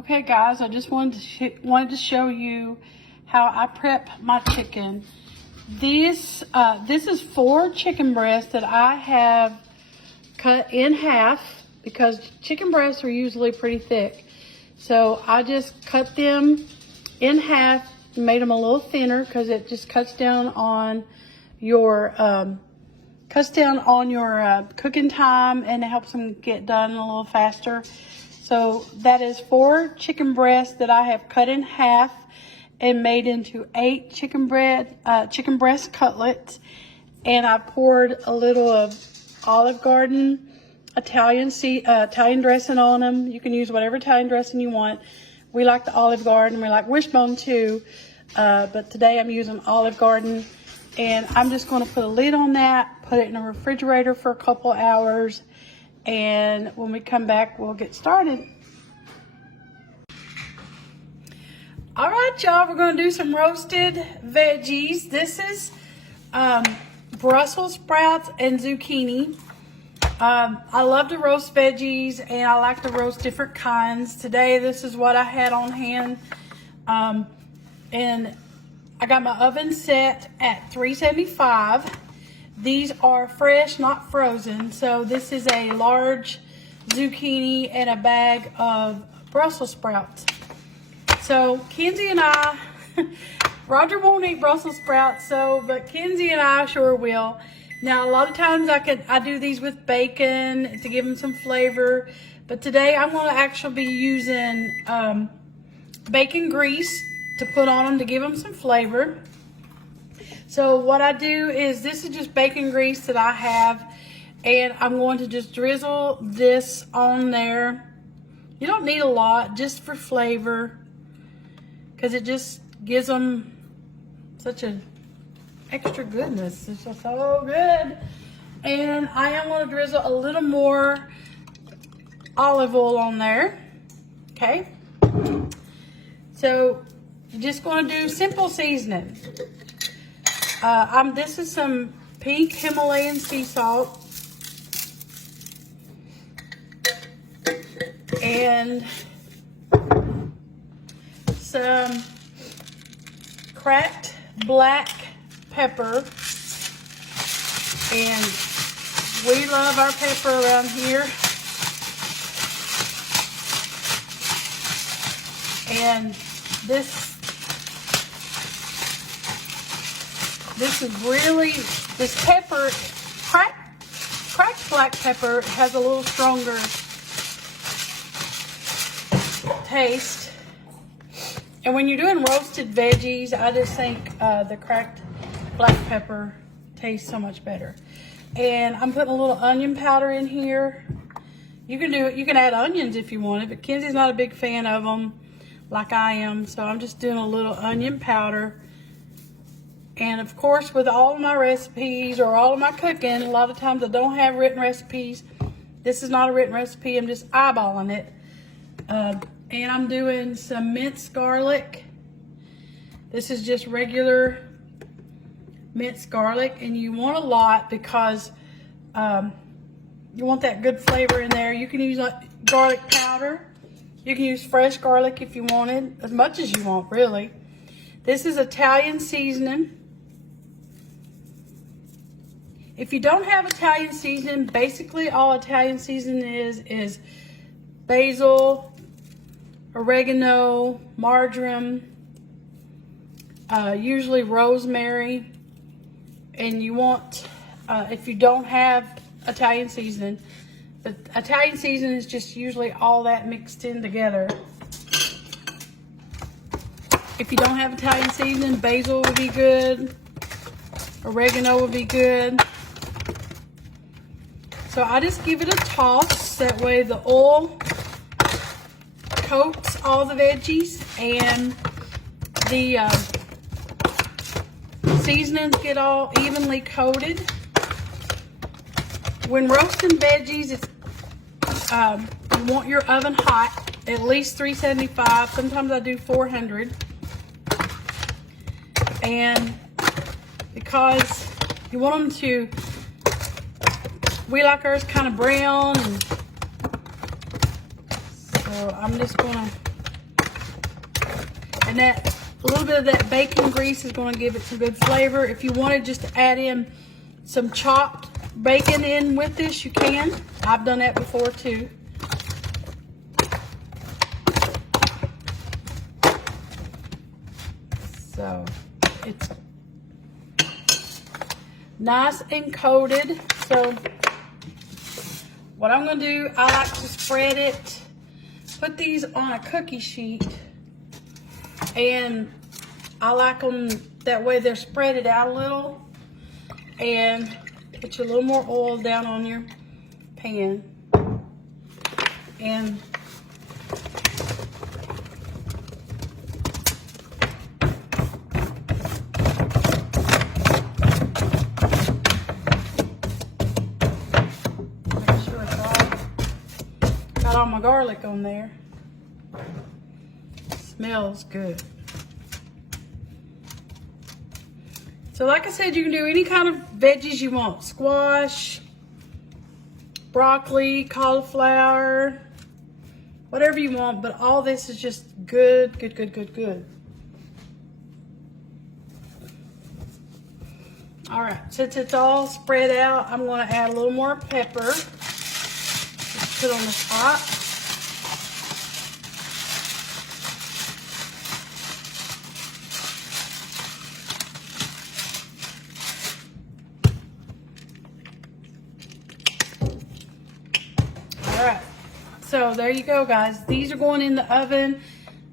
Okay guys, I just wanted to show you how I prep my chicken. This is 4 chicken breasts that I have cut in half because chicken breasts are usually pretty thick. So I just cut them in half, made them a little thinner because it just cuts down on your cooking time, and it helps them get done a little faster. So that is 4 chicken breasts that I have cut in half and made into 8 chicken breast cutlets. And I poured a little of Olive Garden Italian dressing on them. You can use whatever Italian dressing you want. We like the Olive Garden. We like Wishbone too. But today I'm using Olive Garden. And I'm just going to put a lid on that, put it in the refrigerator for a couple hours. And when we come back, we'll get started. All right, y'all, we're going to do some roasted veggies. This is Brussels sprouts and zucchini. I love to roast veggies, and I like to roast different kinds. Today, this is what I had on hand. And I got my oven set at 375. These are fresh, not frozen. So this is a large zucchini and a bag of Brussels sprouts. So Kenzie and I, Roger won't eat Brussels sprouts, but Kenzie and I sure will. Now a lot of times I do these with bacon to give them some flavor, but today I'm going to actually be using bacon grease to put on them to give them some flavor. So what I do is, this is just bacon grease that I have, and I'm going to just drizzle this on there. You don't need a lot, just for flavor, because it just gives them such an extra goodness. It's just so good. And I am going to drizzle a little more olive oil on there. Okay. So you're just going to do simple seasoning. This is some pink Himalayan sea salt. And some cracked black pepper. And we love our pepper around here. And this is really, this pepper, cracked black pepper has a little stronger taste. And when you're doing roasted veggies, I just think the cracked black pepper tastes so much better. And I'm putting a little onion powder in here. You can add onions if you want it, but Kenzie's not a big fan of them like I am, so I'm just doing a little onion powder. And of course, with all of my recipes or all of my cooking, a lot of times I don't have written recipes. This is not a written recipe, I'm just eyeballing it. And I'm doing some minced garlic. This is just regular minced garlic, and you want a lot because you want that good flavor in there. You can use garlic powder. You can use fresh garlic if you wanted, as much as you want, really. This is Italian seasoning. If you don't have Italian seasoning, basically all Italian seasoning is basil, oregano, marjoram, usually rosemary. And you want, if you don't have Italian seasoning, the Italian seasoning is just usually all that mixed in together. If you don't have Italian seasoning, basil would be good. Oregano would be good. So I just give it a toss. That way the oil coats all the veggies and the seasonings get all evenly coated. When roasting veggies, you want your oven hot, at least 375. Sometimes I do 400. And because you want them to, we like ours kind of brown. And so I'm just gonna And that a little bit of that bacon grease is going to give it some good flavor. If you wanted just to add in some chopped bacon in with this, you can. I've done that before too. So it's nice and coated. So what I'm going to do, I like to spread it, put these on a cookie sheet, and I like them that way they're spreaded out a little, and put you a little more oil down on your pan, and make sure it's got all my garlic on there. Smells good. So like I said, you can do any kind of veggies you want. Squash, broccoli, cauliflower, whatever you want, but all this is just good, good, good, good, good. All right, since it's all spread out, I'm gonna add a little more pepper. Just put on the top. All right, so there you go, guys. These are going in the oven.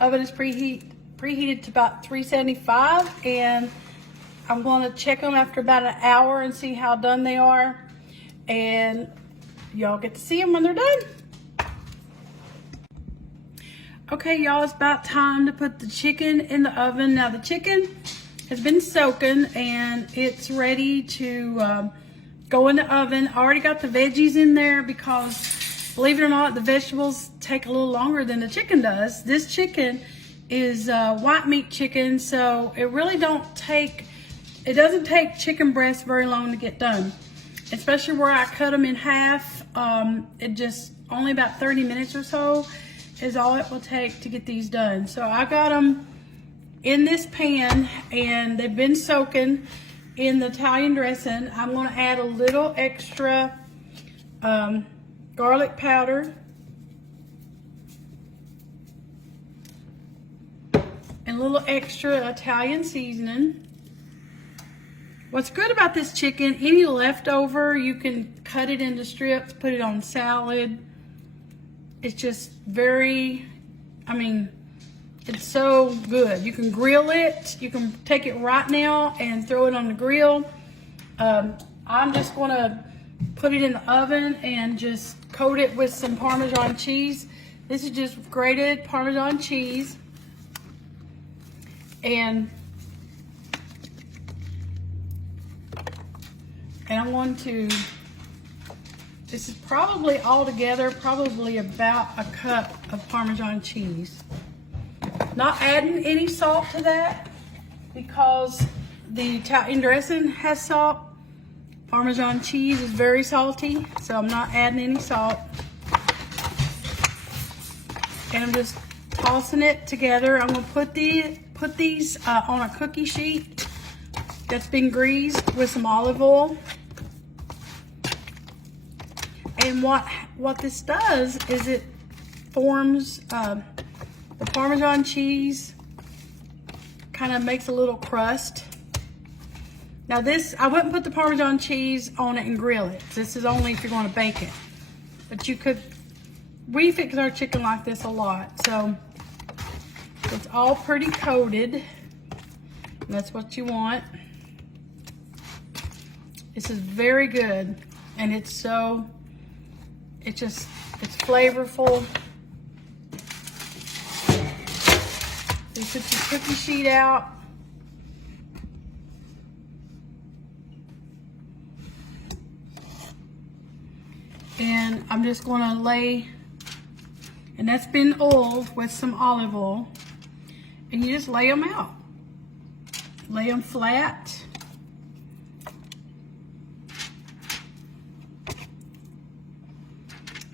Oven is preheated to about 375, and I'm going to check them after about an hour and see how done they are, and y'all get to see them when they're done. Okay, y'all, it's about time to put the chicken in the oven. Now the chicken has been soaking and it's ready to go in the oven. I already got the veggies in there because, believe it or not, the vegetables take a little longer than the chicken does. This chicken is white meat chicken, so it really doesn't take chicken breast very long to get done. Especially where I cut them in half, it just only about 30 minutes or so is all it will take to get these done. So I got them in this pan and they've been soaking in the Italian dressing. I'm gonna add a little extra garlic powder and a little extra Italian seasoning. What's good about this chicken, any leftover, you can cut it into strips, put it on salad. It's just very, it's so good. You can grill it. You can take it right now and throw it on the grill. I'm just gonna put it in the oven and just coat it with some Parmesan cheese. This is just grated Parmesan cheese. And I'm going to, this is probably altogether, probably about a cup of Parmesan cheese. Not adding any salt to that because the Italian dressing has salt. Parmesan cheese is very salty, so I'm not adding any salt. And I'm just tossing it together. I'm gonna put these on a cookie sheet that's been greased with some olive oil. And what this does is it forms the Parmesan cheese, kind of makes a little crust. Now this, I wouldn't put the Parmesan cheese on it and grill it. This is only if you're going to bake it. But you could, we fix our chicken like this a lot. So it's all pretty coated. And that's what you want. This is very good. And it's so, it's flavorful. You put your cookie sheet out. And I'm just gonna lay, and that's been oiled with some olive oil. And you just lay them out. Lay them flat.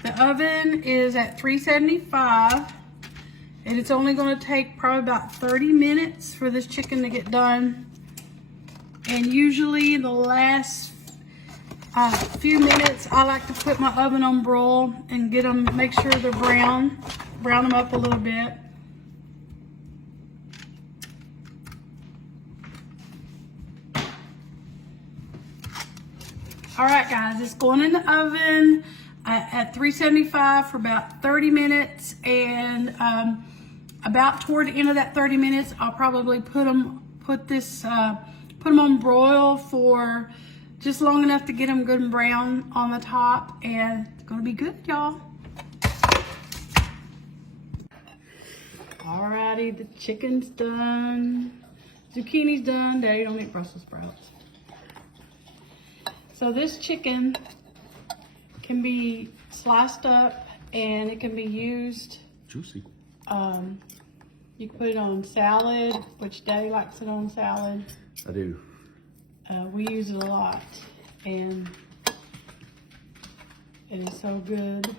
The oven is at 375, And it's only going to take probably about 30 minutes for this chicken to get done. And usually the last few minutes, I like to put my oven on broil and get them, make sure they're brown them up a little bit. All right, guys, it's going in the oven at 375 for about 30 minutes, and about toward the end of that 30 minutes, I'll probably put them on broil for just long enough to get them good and brown on the top, and it's gonna be good, y'all. Alrighty, the chicken's done, zucchini's done. Daddy don't eat Brussels sprouts. So this chicken can be sliced up and it can be used. Juicy. You can put it on salad, which Daddy likes it on salad. I do. We use it a lot, and it is so good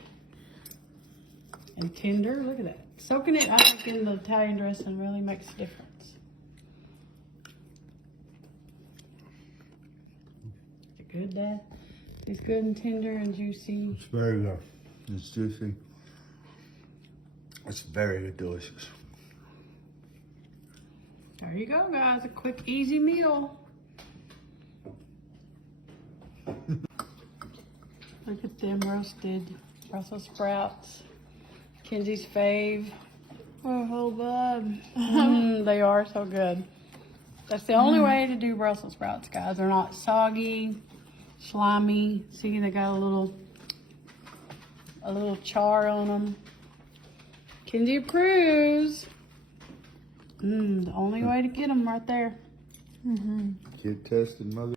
and tender. Look at that. Soaking it, I think, in the Italian dressing really makes a difference. Is it good, Dad? It's good and tender and juicy. It's very good. It's juicy. It's very delicious. There you go, guys. A quick, easy meal. Look at them roasted Brussels sprouts. Kenzie's fave. Oh, bud. They are so good. That's the only way to do Brussels sprouts, guys. They're not soggy, slimy. See, they got a little char on them. Kenzie approves. The only way to get them right there. Kid tested mother.